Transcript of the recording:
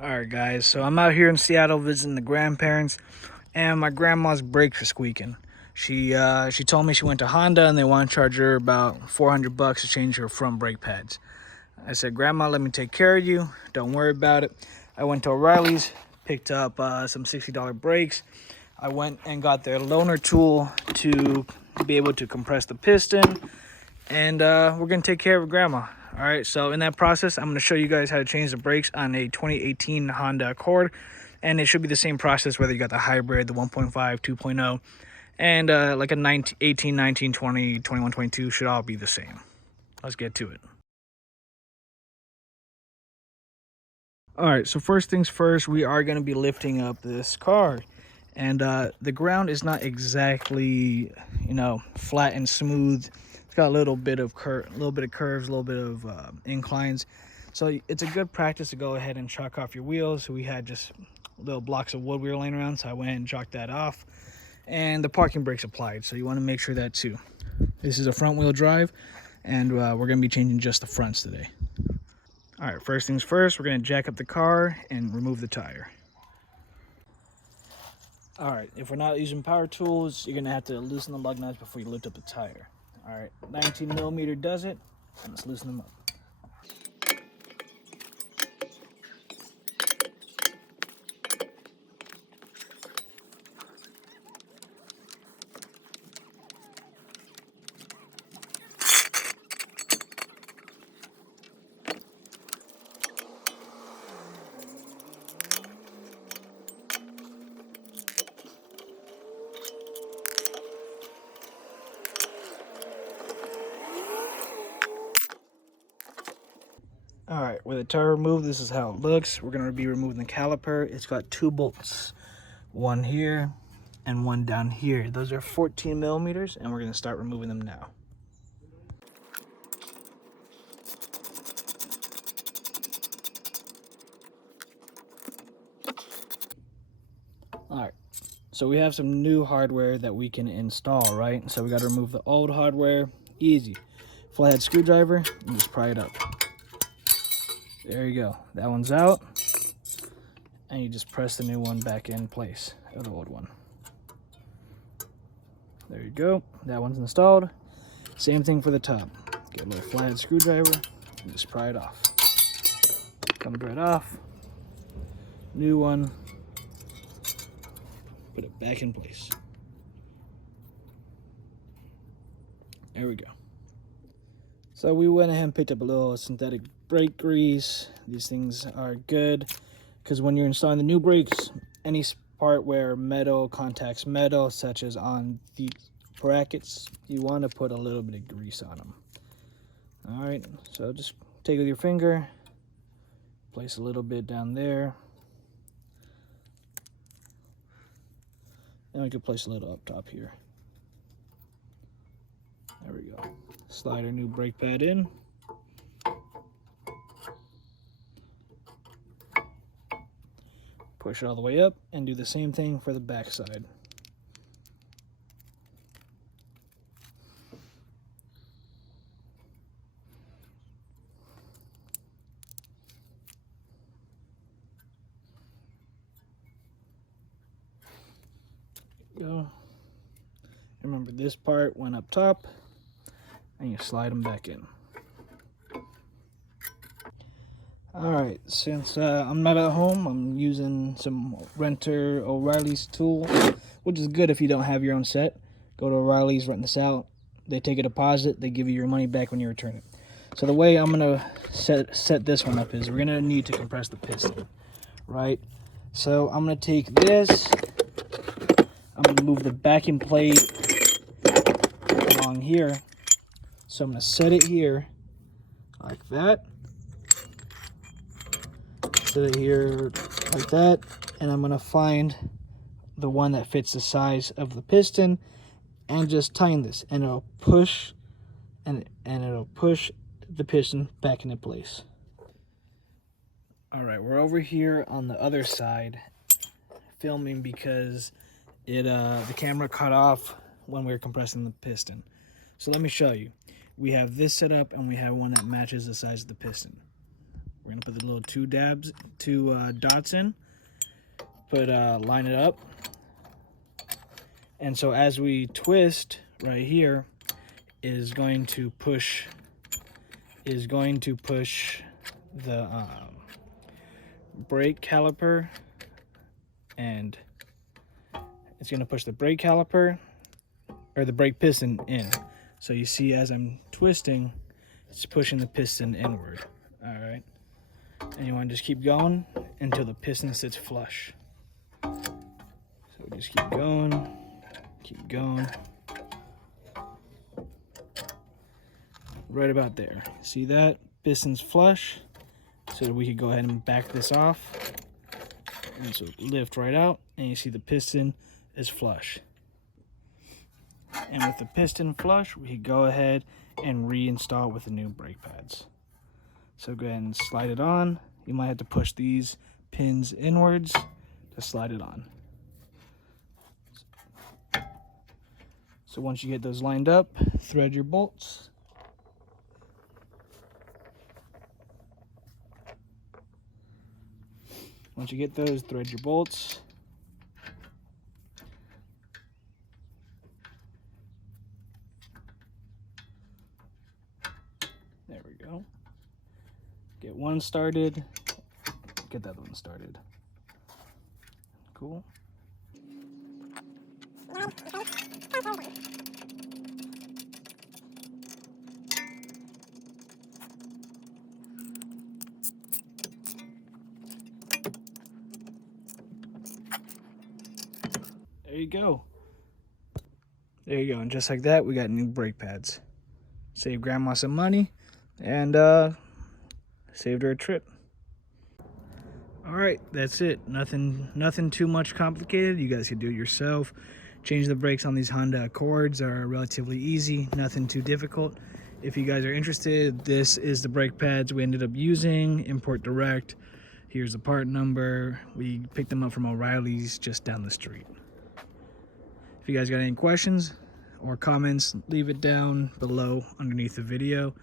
Alright guys, so I'm out here in Seattle visiting the grandparents, and my grandma's brakes are squeaking. She told me she went to Honda and they want to charge her about $400 to change her front brake pads. I said, Grandma, let me take care of you. Don't worry about it. I went to O'Reilly's, picked up some $60 brakes. I went and got their loaner tool to be able to compress the piston, and we're gonna take care of Grandma. All right, so in that process, I'm gonna show you guys how to change the brakes on a 2018 Honda Accord, and it should be the same process whether you got the hybrid, the 1.5, 2.0, and like a 19, 18, 19, 20, 21, 22 should all be the same. Let's get to it. All right, so first things first, we are gonna be lifting up this car, and the ground is not exactly, flat and smooth. It's got a little bit of curves, a little bit of inclines. So it's a good practice to go ahead and chalk off your wheels. So we had just little blocks of wood we were laying around, so I went and chalked that off. And the parking brakes applied, so you want to make sure that too. This is a front wheel drive, and we're going to be changing just the fronts today. All right, first things first, we're going to jack up the car and remove the tire. All right, if we're not using power tools, you're gonna have to loosen the lug nuts before you lift up the tire. All right, 19 millimeter does it, and let's loosen them up. All right, with the tire removed, this is how it looks. We're gonna be removing the caliper. It's got two bolts, one here and one down here. Those are 14 millimeters, and we're gonna start removing them now. All right, so we have some new hardware that we can install, right? So we gotta remove the old hardware, easy. Flathead screwdriver, and just pry it up. There you go, that one's out. And you just press the new one back in place of the old one. There you go, that one's installed. Same thing for the top. Get a little flathead screwdriver and just pry it off. Comes right off. New one. Put it back in place. There we go. So we went ahead and picked up a little synthetic brake grease. These things are good because when you're installing the new brakes, any part where metal contacts metal, such as on the brackets, you want to put a little bit of grease on them. All right, so just take it with your finger, place a little bit down there, and we can place a little up top here. There we go. Slide our new brake pad in. Push it all the way up and do the same thing for the back side. Go. Remember, this part went up top, and you slide them back in. All right, since I'm not at home, I'm using some renter O'Reilly's tool, which is good if you don't have your own set. Go to O'Reilly's, rent this out. They take a deposit. They give you your money back when you return it. So the way I'm gonna set this one up is we're gonna need to compress the piston, right? So I'm gonna take this. I'm gonna move the backing plate along here. So I'm gonna set it here like that. Set it here like that, and I'm gonna find the one that fits the size of the piston and just tighten this, and it'll push and it'll push the piston back into place. All right, we're over here on the other side filming because the camera cut off when we were compressing the piston. So let me show you. We have this set up and we have one that matches the size of the piston. We're gonna put the little two dots in, line it up. And so as we twist right here is going to push the brake caliper, and it's going to push the brake caliper or the brake piston in. So you see as I'm twisting, it's pushing the piston inward. All right, and you want to just keep going until the piston sits flush. So just keep going. Keep going. Right about there. See that? Piston's flush. So we could go ahead and back this off. And so lift right out, and you see the piston is flush. And with the piston flush, we could go ahead and reinstall with the new brake pads. So go ahead and slide it on. You might have to push these pins inwards to slide it on. So once you get those lined up, thread your bolts. Once you get those, thread your bolts. There we go. Get one started, get that one started. Cool. There you go. There you go. And just like that, we got new brake pads. Saved Grandma some money and saved her a trip. All right, that's it. Nothing too much complicated. You guys can do it yourself. Change the brakes on these Honda Accords are relatively easy. Nothing too difficult. If you guys are interested, this is the brake pads we ended up using. Import direct. Here's the part number. We picked them up from O'Reilly's just down the street. If you guys got any questions or comments, leave it down below underneath the video.